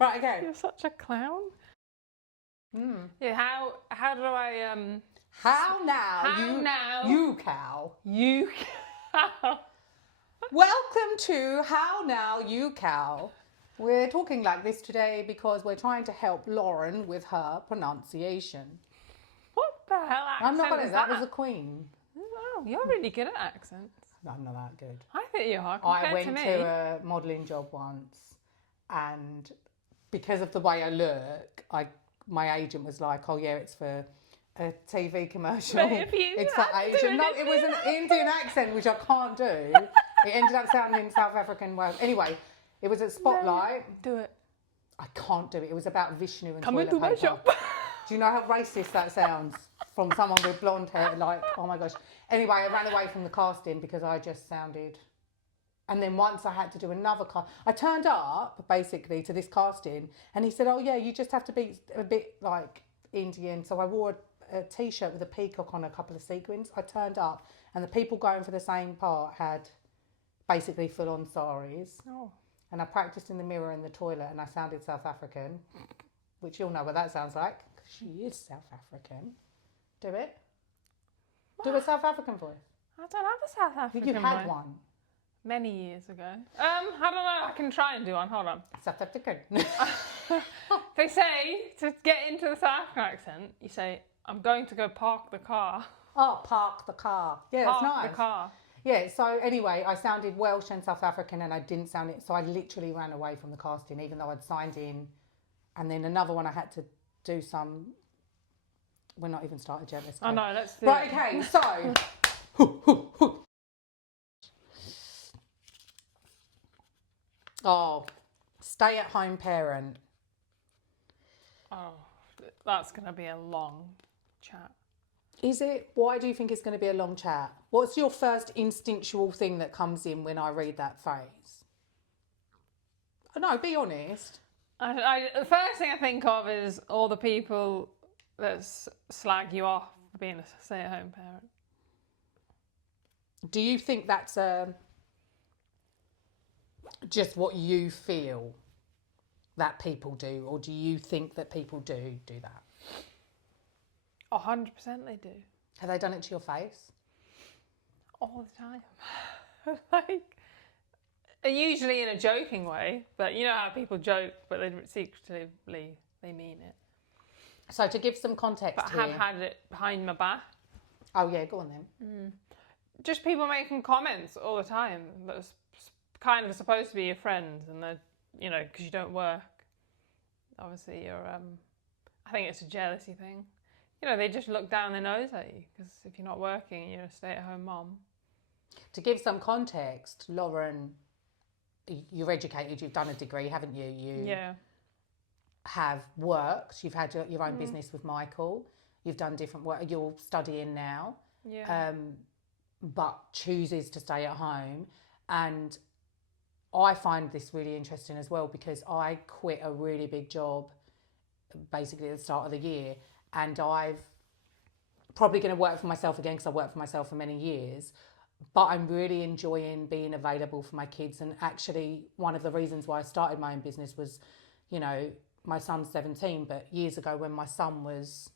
Right, okay. You're such a clown. Mm. Yeah, how do I How now, you cow. You cow. Welcome to How Now, You Cow. We're talking like this today because we're trying to help Lauren with her pronunciation. What the hell accent I'm not gonna. is That was a queen. Oh, you're really good at accents. I'm not that good. I think you are I compared went to me. to a modelling job once, and because of the way I look, my agent was like, "Oh yeah, it's for a TV commercial. But if you It's for had to Asian." do No, an it was an Indian accent, which I can't do. It ended up sounding South African. Well, anyway, it was at Spotlight. Do it. I can't do it. It was about Vishnu and Come toilet into my paper. shop. Do you know how racist that sounds from someone with blonde hair? Like, oh my gosh. Anyway, I ran away from the casting because I just sounded. And then once I had to do another I turned up basically to this casting, and he said, "Oh yeah, you just have to be a bit like Indian." So I wore a t-shirt with a peacock on a couple of sequins. I turned up, and the people going for the same part had basically full-on saris. Oh. And I practiced in the mirror in the toilet, and I sounded South African, which you'll know what that sounds like. She is South African. Do it. What? Do a South African voice. I don't have a South African You had voice. one. Many years ago. I don't know. I can try and do one. Hold on. South African. They say to get into the South African accent, you say, "I'm going to go park the car." Oh, park the car. Yeah, Park that's nice. the car. Yeah, so anyway, I sounded Welsh and South African, and I didn't sound it. So I literally ran away from the casting, even though I'd signed in. And then another one I had to do some. We're not even started yet. Let's go. Oh no, let's do Right, it. okay, so. Oh, stay-at-home parent. Oh, that's going to be a long chat. Is it? Why do you think it's going to be a long chat? What's your first instinctual thing that comes in when I read that phrase? No, be honest. The first thing I think of is all the people that slag you off for being a stay-at-home parent. Do you think that's just what you feel that people do, or do you think that people do that? 100% they do. Have they done it to your face? All the time. Like, usually in a joking way, but you know how people joke, but they secretively they mean it. So to give some context But here, I have had it behind my back. Oh yeah, go on then. Just people making comments all the time that's kind of supposed to be your friends, and they're, you know, because you don't work. Obviously, you're. I think it's a jealousy thing. You know, they just look down their nose at you because if you're not working and you're a stay-at-home mom. To give some context, Lauren, you're educated. You've done a degree, haven't you? You have worked. You've had your own business with Michael. You've done different work. You're studying now. Yeah. But chooses to stay at home. And I find this really interesting as well because I quit a really big job basically at the start of the year, and I've probably going to work for myself again because I worked for myself for many years, but I'm really enjoying being available for my kids. And actually one of the reasons why I started my own business was, you know, my son's 17, but years ago when my son was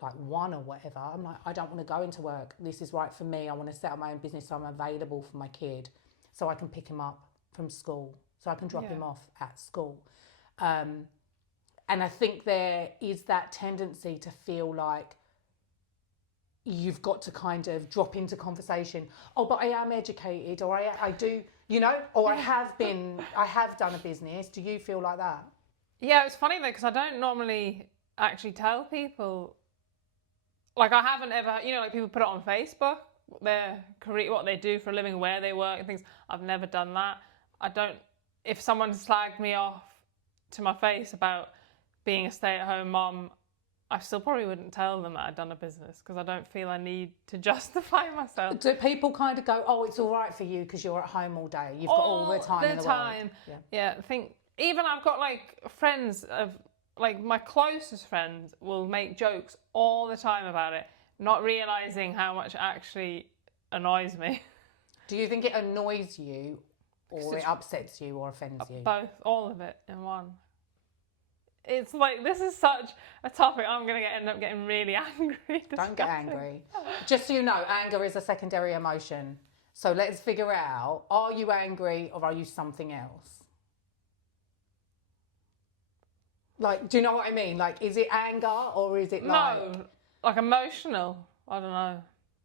like 1 or whatever, I'm like, I don't want to go into work. This is right for me. I want to set up my own business so I'm available for my kid, so I can pick him up from school, so I can drop him off at school. And I think there is that tendency to feel like you've got to kind of drop into conversation. Oh, but I am educated, or I do, you know, or I have done a business. Do you feel like that? Yeah, it's funny though, because I don't normally actually tell people. Like, I haven't ever, you know, like people put it on Facebook, their career, what they do for a living, where they work and things. I've never done that. If someone slagged me off to my face about being a stay-at-home mom, I still probably wouldn't tell them that I'd done a business because I don't feel I need to justify myself. Do people kind of go, oh, it's all right for you because you're at home all day. You've got all the time in the world. Yeah, I think even I've got like friends of, like my closest friends will make jokes all the time about it, not realising how much it actually annoys me. Do you think it annoys you or it upsets you or offends you? Both, all of it in one. it's like, this is such a topic. I'm going to end up getting really angry. Don't get angry. Just so you know, anger is a secondary emotion. So let's figure out, are you angry or are you something else? Like, do you know what I mean? Like, is it anger or is it like... No, like emotional. I don't know.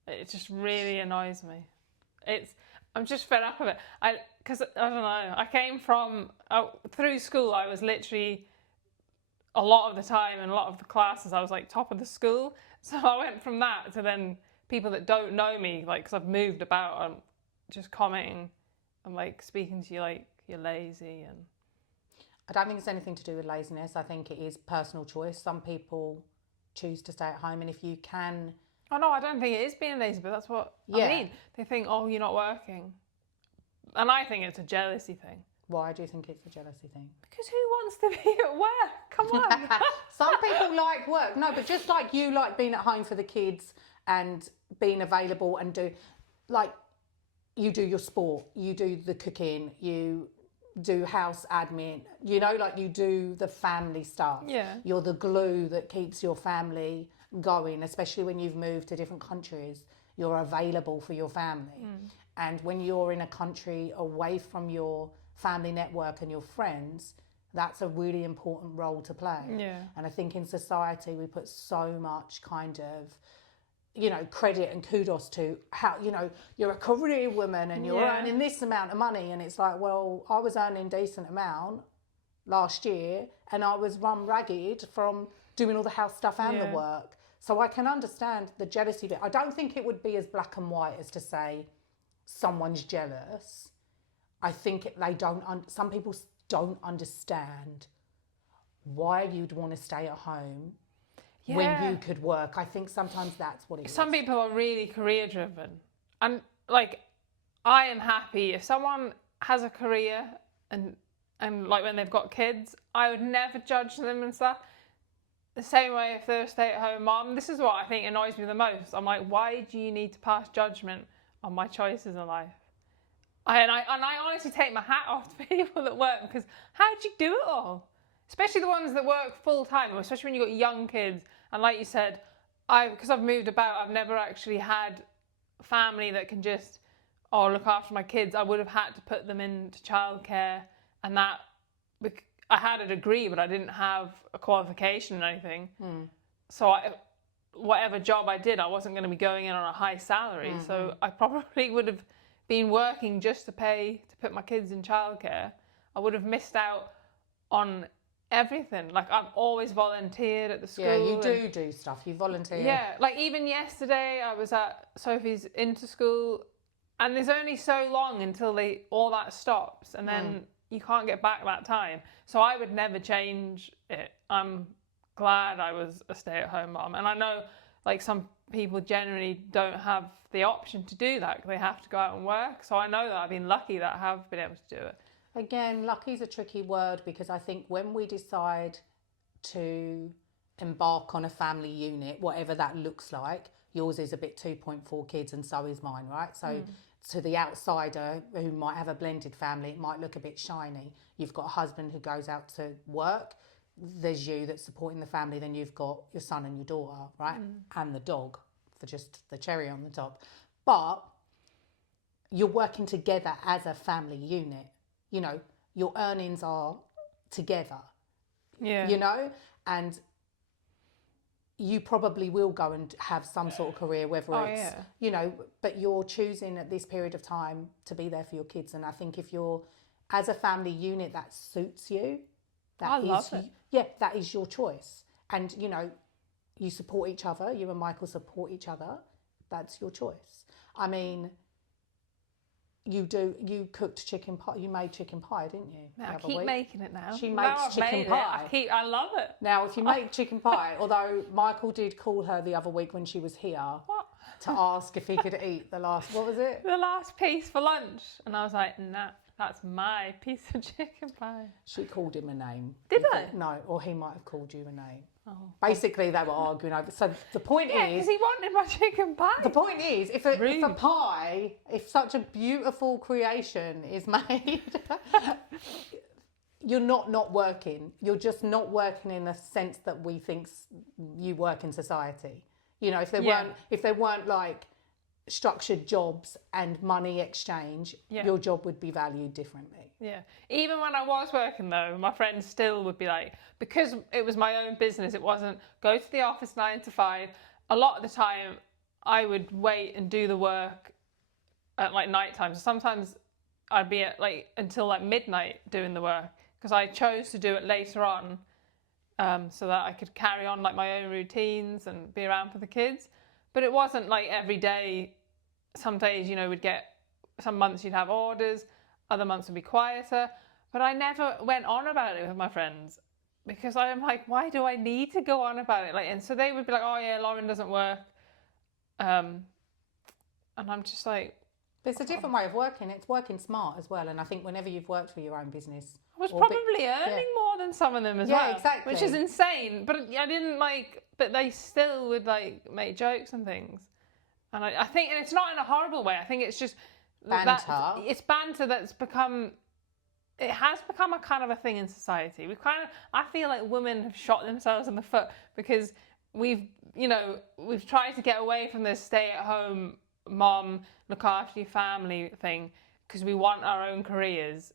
It just really annoys me. I'm just fed up of it. Because I don't know. I came from through school. I was literally a lot of the time in a lot of the classes. I was like top of the school. So I went from that to then people that don't know me, like, because I've moved about, I'm just commenting and like speaking to you like you're lazy. And I don't think it's anything to do with laziness. I think it is personal choice. Some people choose to stay at home, and if you can... Oh no, I don't think it is being lazy, but that's what I mean. They think, oh, you're not working. And I think it's a jealousy thing. Why do you think it's a jealousy thing? Because who wants to be at work? Come on. Some people like work. No, but just like you like being at home for the kids and being available and you do your sport, you do the cooking, you do house admin, you know, like you do the family stuff. Yeah. You're the glue that keeps your family going, especially when you've moved to different countries. You're available for your family. And when you're in a country away from your family network and your friends, that's a really important role to play. Yeah. And I think in society we put so much kind of, you know, credit and kudos to how, you know, you're a career woman and you're earning this amount of money, and it's like, well, I was earning decent amount last year and I was run ragged from doing all the house stuff and the work. So I can understand the jealousy bit. I don't think it would be as black and white as to say someone's jealous. I think some people don't understand why you'd want to stay at home when you could work. I think sometimes that's what it is. Some people are really career driven. And like, I am happy if someone has a career and like when they've got kids, I would never judge them and stuff. The same way if they're a stay-at-home mom, this is what I think annoys me the most. I'm like, why do you need to pass judgment on my choices in life? I honestly take my hat off to people that work, because how do you do it all? Especially the ones that work full-time, especially when you've got young kids. And like you said, because I've moved about, I've never actually had family that can just, look after my kids. I would have had to put them into childcare, and that... I had a degree, but I didn't have a qualification or anything. So whatever job I did, I wasn't going to be going in on a high salary. So I probably would have been working just to put my kids in childcare. I would have missed out on everything. Like, I've always volunteered at the school. Yeah, you do stuff. You volunteer. Yeah, like even yesterday I was at Sophie's into school, and there's only so long until all that stops, and then you can't get back that time. So I would never change it. I'm glad I was a stay-at-home mom. And I know like some people generally don't have the option to do that because they have to go out and work. So I know that I've been lucky that I have been able to do it. Again, lucky is a tricky word, because I think when we decide to embark on a family unit, whatever that looks like, yours is a bit 2.4 kids and so is mine, right? So to the outsider who might have a blended family, it might look a bit shiny. You've got a husband who goes out to work, there's you that's supporting the family, then you've got your son and your daughter, right? And the dog, for just the cherry on the top. But you're working together as a family unit. You know, your earnings are together, you know, and you probably will go and have some sort of career, whether it's, you know, but you're choosing at this period of time to be there for your kids. And I think if you're, as a family unit, that suits you, that is your choice. And, you know, you support each other, you and Michael support each other, that's your choice. I mean, you cooked chicken pie, you made chicken pie, didn't you? I keep making it now. She makes chicken pie. I love it. Now, if you make chicken pie, although Michael did call her the other week when she was here to ask if he could eat the last, what was it? The last piece for lunch. And I was like, nah, that's my piece of chicken pie. She called him a name. Did I? No, or he might have called you a name. Oh. Basically, they were arguing over. So the point is, because he wanted my chicken pie. The point is, if a pie, if such a beautiful creation is made, you're not working. You're just not working in the sense that we think you work in society. You know, if there weren't like structured jobs and money exchange, your job would be valued differently. Yeah. Even when I was working though, my friends still would be like, because it was my own business, it wasn't go to the office 9 to 5. A lot of the time I would wait and do the work at like night time. So sometimes I'd be at like until like midnight doing the work because I chose to do it later on, so that I could carry on like my own routines and be around for the kids. But it wasn't like every day. Some days, you know, some months you'd have orders, other months would be quieter. But I never went on about it with my friends because I'm like, why do I need to go on about it? Like, and so they would be like, oh yeah, Lauren doesn't work. And I'm just like... But it's a different way of working. It's working smart as well. And I think whenever you've worked for your own business... I was probably earning more than some of them as well. Yeah, exactly. Which is insane. But I didn't like... But they still would like make jokes and things. And I think, and it's not in a horrible way. I think it's just... Banter. It's banter that's become... It has become a kind of a thing in society. I feel like women have shot themselves in the foot because we've tried to get away from this stay-at-home mom, look after your family thing because we want our own careers,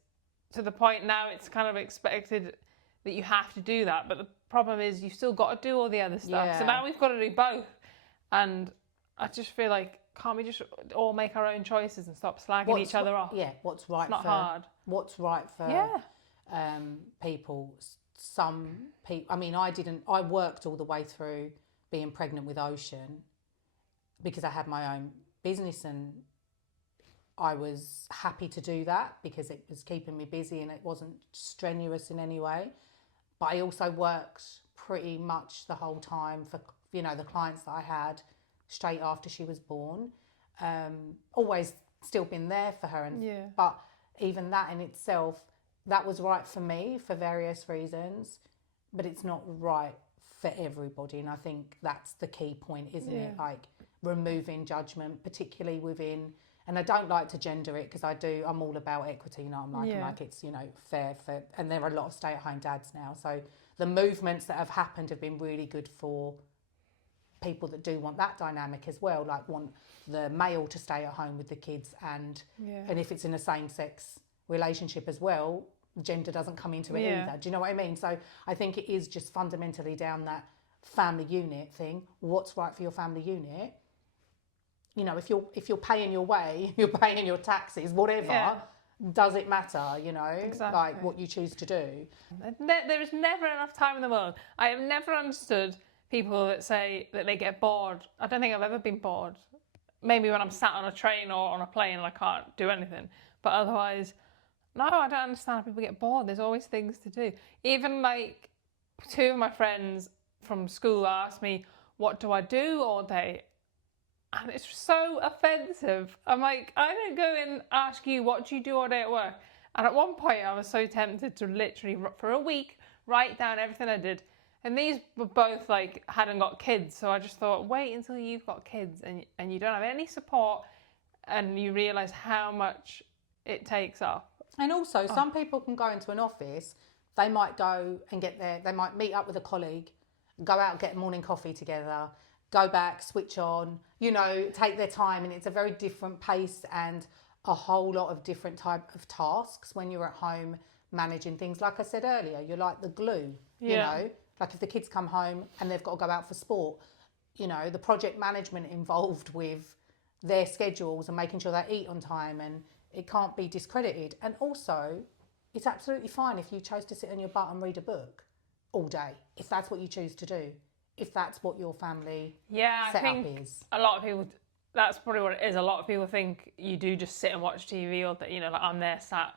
to the point now it's kind of expected that you have to do that. But the problem is you've still got to do all the other stuff. Yeah. So now we've got to do both. And I just feel like, can't we just all make our own choices and stop slagging each other off? Yeah, what's right it's not for... hard. What's right for people. Some people... I mean, I worked all the way through being pregnant with Ocean because I had my own business and I was happy to do that because it was keeping me busy and it wasn't strenuous in any way. But I also worked pretty much the whole time for, you know, the clients that I had straight after she was born. Always still been there for her. But even that in itself, that was right for me for various reasons, but it's not right for everybody. And I think that's the key point, isn't it? Like removing judgment, particularly within, and I don't like to gender it because I'm all about equity, you know, I'm like it's, you know, fair for, and there are a lot of stay-at-home dads now. So the movements that have happened have been really good for people that do want that dynamic as well, like want the male to stay at home with the kids and if it's in a same-sex relationship as well, gender doesn't come into it either. Do you know what I mean? So I think it is just fundamentally down that family unit thing. What's right for your family unit? You know, if you're paying your way, you're paying your taxes, whatever, does it matter, you know? Exactly. Like what you choose to do. There is never enough time in the world. I have never understood people that say that they get bored. I don't think I've ever been bored. Maybe when I'm sat on a train or on a plane and I can't do anything. But otherwise, no, I don't understand how people get bored. There's always things to do. Even like 2 of my friends from school asked me, what do I do all day? And it's so offensive. I'm like, I don't go and ask you, what do you do all day at work? And at one point I was so tempted to literally, for a week, write down everything I did. And these were both like, hadn't got kids. So I just thought, wait until you've got kids and you don't have any support and you realise how much it takes up. And also, some people can go into an office, they might go and they might meet up with a colleague, go out, get morning coffee together, go back, switch on, you know, take their time. And it's a very different pace and a whole lot of different type of tasks when you're at home managing things. Like I said earlier, you're like the glue, you know, like if the kids come home and they've got to go out for sport, you know, the project management involved with their schedules and making sure they eat on time, and it can't be discredited. And also, it's absolutely fine if you chose to sit on your butt and read a book all day, if that's what you choose to do, if that's what your family setup is. A lot of people, that's probably what it is. A lot of people think you do just sit and watch TV, or that, you know, like I'm there sat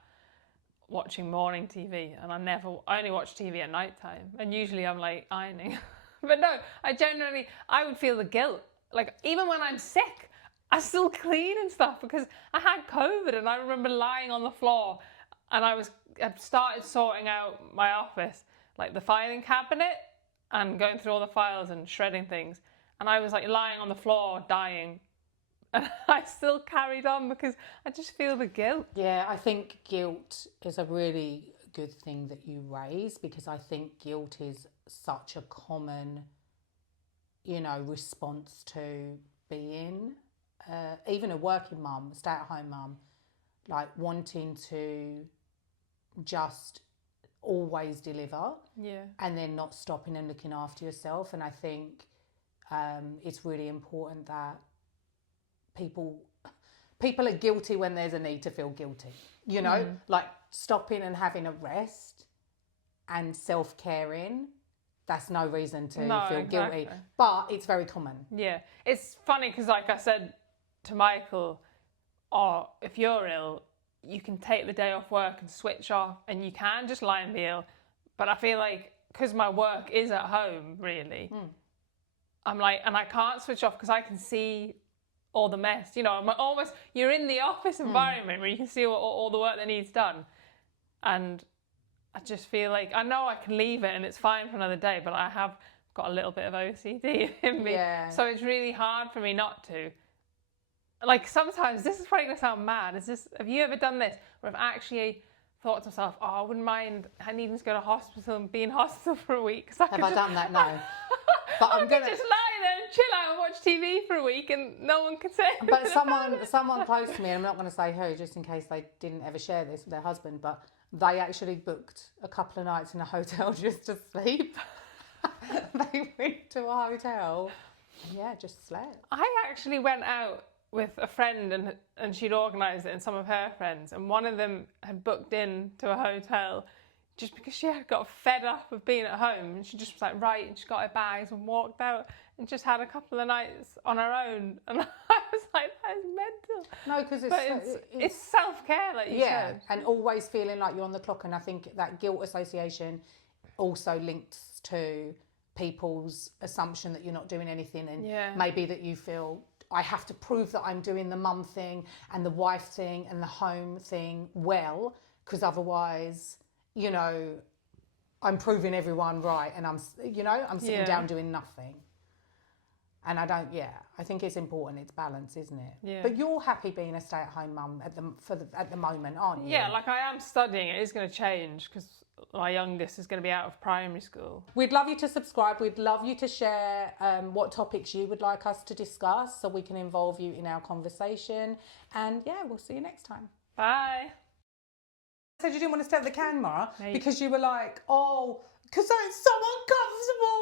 watching morning TV, and I only watch TV at night time, and usually I'm like ironing. But no, I would feel the guilt. Like even when I'm sick, I still clean and stuff because I had COVID, and I remember lying on the floor and I'd started sorting out my office, like the filing cabinet, and going through all the files and shredding things. And I was like lying on the floor dying, and I still carried on because I just feel the guilt. Yeah, I think guilt is a really good thing that you raise, because I think guilt is such a common, response to being even a working mum, stay-at-home mum, like wanting to just always deliver, and then not stopping and looking after yourself. And I think it's really important that people are guilty when there's a need to feel guilty, like stopping and having a rest and self-caring. That's no reason to feel guilty, but it's very common. Yeah, it's funny because, like I said to Michael, if you're ill, you can take the day off work and switch off, and you can just lie and be ill. But I feel like, because my work is at home, really, I'm like, and I can't switch off because I can see all the mess. You're in the office environment where you can see all the work that needs done, and I just feel like I know I can leave it and it's fine for another day, but I have got a little bit of OCD in me. Yeah. So it's really hard for me not to. Like, sometimes, this is probably going to sound mad, have you ever done this, where I've actually thought to myself, I wouldn't mind needing to go to hospital and be in hospital for a week? Have I done that? No. But I could just lie there and chill out and watch TV for a week and no one could say anything. But someone close to me, and I'm not going to say who, just in case they didn't ever share this with their husband, but they actually booked a couple of nights in a hotel just to sleep. They went to a hotel and just slept. I actually went out with a friend and she'd organised it, and some of her friends, and one of them had booked in to a hotel just because she had got fed up of being at home, and she just was like, right, and she got her bags and walked out and just had a couple of nights on her own. And I was like, that is mental. No, because it's self-care, like you said. And always feeling like you're on the clock. And I think that guilt association also links to people's assumption that you're not doing anything, and maybe that you feel, I have to prove that I'm doing the mum thing and the wife thing and the home thing well, because otherwise, I'm proving everyone right, and I'm sitting down doing nothing. And I think it's important. It's balance, isn't it? Yeah. But you're happy being a stay-at-home mum at the moment, aren't you? Yeah, like I am studying. It is going to change because my youngest is going to be out of primary school. We'd love you to subscribe. We'd love you to share what topics you would like us to discuss, so we can involve you in our conversation. And we'll see you next time. Bye. I said you didn't want to stay at the camera No, because you were like, because it's so uncomfortable.